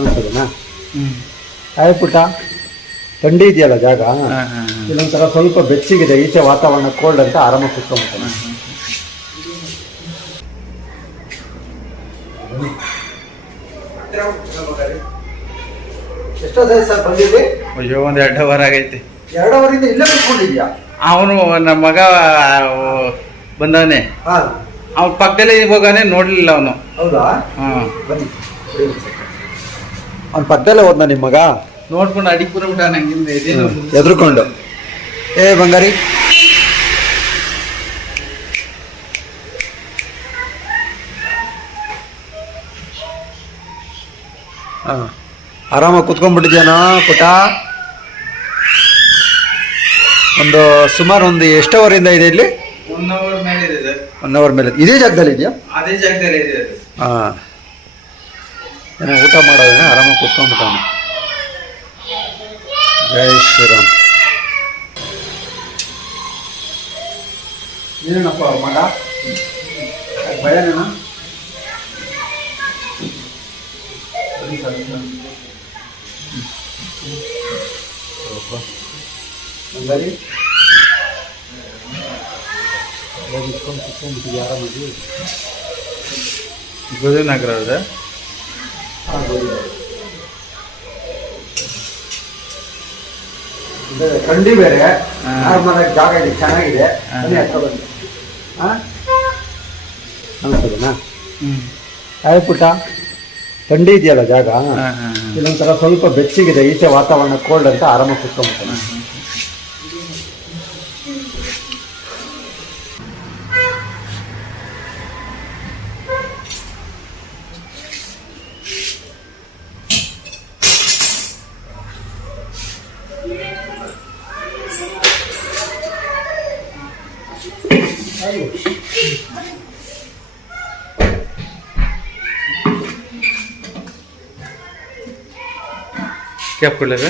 ಅನ್ಸೋದನಾ? ಹ್ಞೂ. ಆಯ್ ಪುಟ್ಟ, ಥಂಡಿ ಇದೆಯಲ್ಲ ಜಾಗ, ಹಾಂ ಹಾಂ ಹಾಂ. ಇದೊಂಥರ ಸ್ವಲ್ಪ ಬೆಚ್ಚಗಿದೆ, ಈಚೆ ವಾತಾವರಣ ಕೋಲ್ಡ್ ಅಂತ ಆರಾಮಾಗಿ ಕುತ್ಕೊಂಡ್ಬಿಡ್ತಾನೆ. ಎಷ್ಟೊತ್ತಾಯ್ತು ಸರ್ ಬಂದಿಲ್ಲಿ? ಅಯ್ಯೋ, ಒಂದು 2 ಅವರ್ ಆಗೈತಿ. 2 ಅವರಿಂದ ಇಲ್ಲೇ ಕುತ್ಕೊಂಡಿದ್ಯಾ? ಅವನು ನಮ್ಮ ಮಗ ಬಂದವನೇ, ಹಾ. ಅವ್ನ ಪಕ್ಕದಲ್ಲೇ ಹೋಗಾನೆ, ನೋಡ್ಲಿಲ್ಲ ಅವನು. ಹೌದಾ? ಹಾಂ, ಬನ್ನಿ. ಅವ್ನ ಪಕ್ಕದಲ್ಲೇ ಹೋದ್ನ ನಿಮ್ಮ ಮಗ? ನೋಡ್ಕೊಂಡು ಅಡಿಗೆ ಬಿಟ್ಟ ನಂಗಿಂದ ಇದೇನು ಎದ್ರುಕೊಂಡು. ಏ ಬಂಗಾರಿ, ಹಾಂ, ಆರಾಮಾಗಿ ಕುತ್ಕೊಂಡ್ಬಿಟ್ಟಿದ್ಯಾನೋ ಪುಟ? ಒಂದು ಸುಮಾರು ಎಷ್ಟು ಅವರಿಂದ ಇದೆ ಇಲ್ಲಿ? 1 ಅವರ್ ಮೇಲೆ ಇದೆ ಸರ್. 1 ಅವರ್ ಮೇಲೆ. ಇದೇ ಜಾಗದಲ್ಲಿ ಇದೆಯಾ? ಅದೇ ಜಾಗದಲ್ಲಿ ಇದೆ ಅದು. ಹಾಂ, ಏನೋ ಊಟ ಮಾಡೋದೇನೆ, ಆರಾಮಾಗಿ ಕುತ್ಕೊಂಡ್ಬಿಟ್ಟವನು. ಜೈ ಶ್ರೀರಾಮ್. ಏನಪ್ಪ ಅವ್ರ ಮಗ ಭಯನೇನ? ಬಂಗಾರಿ, ಕುತ್ಕೊಂಡ್ಬಿಟ್ಟಿದ್ಯಾ ಆರಾಮಾಗಿ? ಗೋಧಿನಗರ ಇದೆ. ಹಾಂ, ಥಂಡಿ ಬೇರೆ, ನಾರ್ಮಲ್ ಆಗಿ ಜಾಗ ಇದೆ, ಚೆನ್ನಾಗಿದೆ. ಬನ್ನಿ ಹತ್ರ ಬನ್ನಿ. ಹಾಂ, ಅನ್ಸೋದನಾ? ಹ್ಞೂ. ಆಯ್ ಪುಟ್ಟ, ಥಂಡಿ ಇದೆಯಲ್ಲ ಜಾಗ, ಹಾಂ ಹಾಂ ಹಾಂ. ಇದೊಂಥರ ಸ್ವಲ್ಪ ಬೆಚ್ಚಗಿದೆ, ಈಚೆ ವಾತಾವರಣ ಕೋಲ್ಡ್ ಅಂತ ಆರಾಮಾಗಿ ಕುತ್ಕೊಂಡ್ಬಿಡ್ತಾನೆ. ಕ್ಯಾಪ್ ಕೊಡ್ಲೇವೆ?